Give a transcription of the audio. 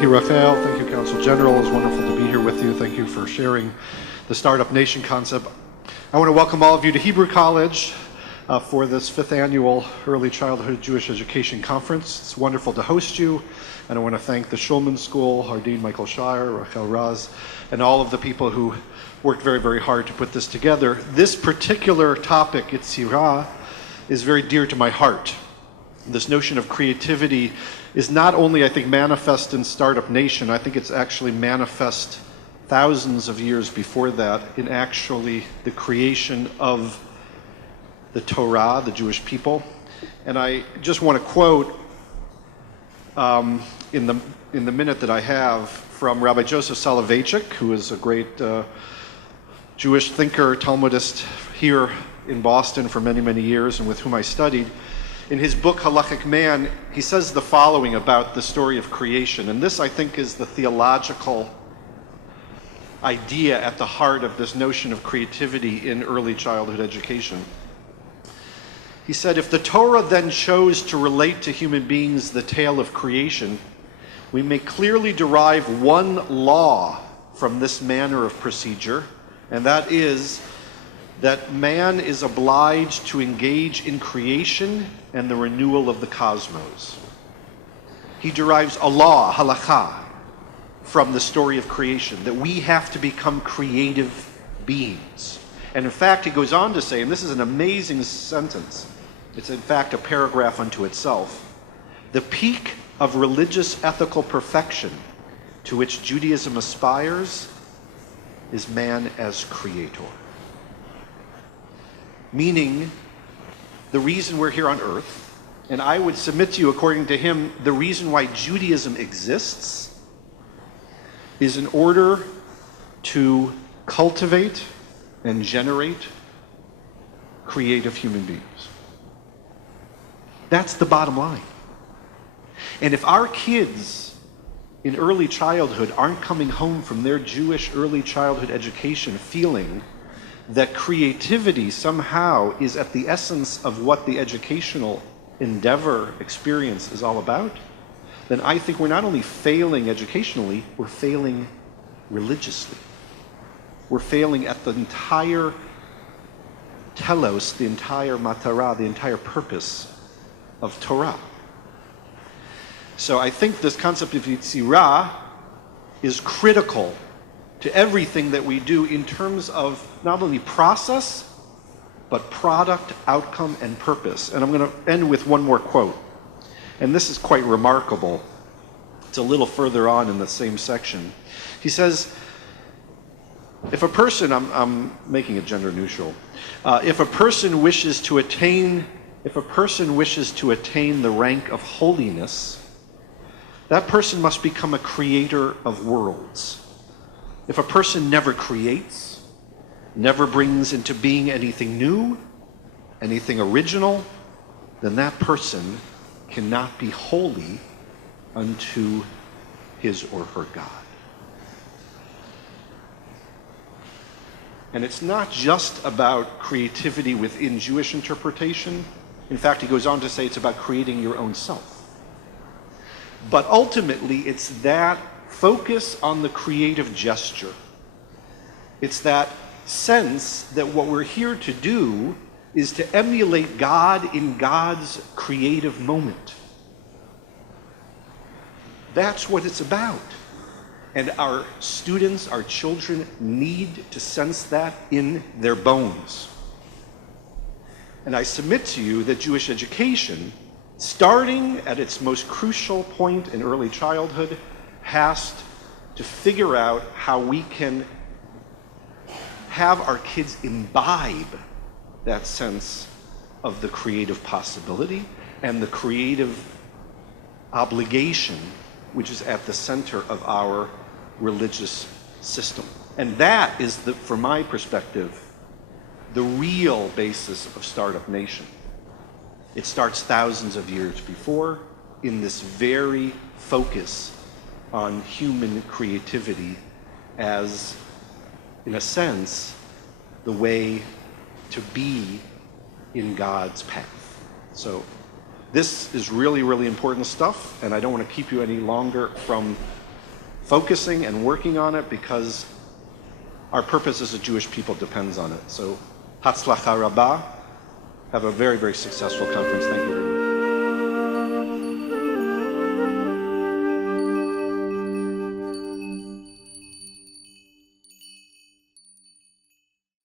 Thank you, Raphael. Thank you, Council General. It's wonderful to be here with you. Thank you for sharing the Startup Nation concept. I want to welcome all of you to Hebrew College for this 5th annual Early Childhood Jewish Education Conference. It's wonderful to host you, and I want to thank the Shulman School, our Dean Michael Shire, Rachel Raz, and all of the people who worked very, very hard to put this together. This particular topic, Yetzirah, is very dear to my heart. This notion of creativity is not only, I think, manifest in Startup Nation, I think it's actually manifest thousands of years before that in actually the creation of the Torah, the Jewish people. And I just want to quote in the minute that I have from Rabbi Joseph Soloveitchik, who is a great Jewish thinker, Talmudist here in Boston for many, many years and with whom I studied. In his book, Halachic Man, he says the following about the story of creation. And this, I think, is the theological idea at the heart of this notion of creativity in early childhood education. He said, if the Torah then chose to relate to human beings the tale of creation, we may clearly derive one law from this manner of procedure, and that is that man is obliged to engage in creation and the renewal of the cosmos. He derives a law, halakha, from the story of creation, that we have to become creative beings. And in fact, he goes on to say, and this is an amazing sentence, it's in fact a paragraph unto itself, the peak of religious ethical perfection to which Judaism aspires is man as creator. Meaning, the reason we're here on earth, and I would submit to you, according to him, the reason why Judaism exists is in order to cultivate and generate creative human beings. That's the bottom line. And if our kids in early childhood aren't coming home from their Jewish early childhood education feeling that creativity somehow is at the essence of what the educational endeavor experience is all about, then I think we're not only failing educationally, we're failing religiously. We're failing at the entire telos, the entire matara, the entire purpose of Torah. So I think this concept of Yetzirah is critical to everything that we do in terms of not only process, but product, outcome, and purpose. And I'm going to end with one more quote. And this is quite remarkable. It's a little further on in the same section. He says, if a person, I'm making it gender neutral, if a person wishes to attain the rank of holiness, that person must become a creator of worlds. If a person never creates, never brings into being anything new, anything original, then that person cannot be holy unto his or her God. And it's not just about creativity within Jewish interpretation. In fact, he goes on to say it's about creating your own self. But ultimately, it's that focus on the creative gesture. It's that sense that what we're here to do is to emulate God in God's creative moment. That's what it's about. And our students, our children, need to sense that in their bones. And I submit to you that Jewish education, starting at its most crucial point in early childhood, has to figure out how we can have our kids imbibe that sense of the creative possibility and the creative obligation which is at the center of our religious system. And that is, from my perspective, the real basis of Startup Nation. It starts thousands of years before in this very focus on human creativity as, in a sense, the way to be in God's path. So this is really, really important stuff, and I don't want to keep you any longer from focusing and working on it because our purpose as a Jewish people depends on it. So, Hatzlacha Rabbah. Have a very, very successful conference. Thank you very much.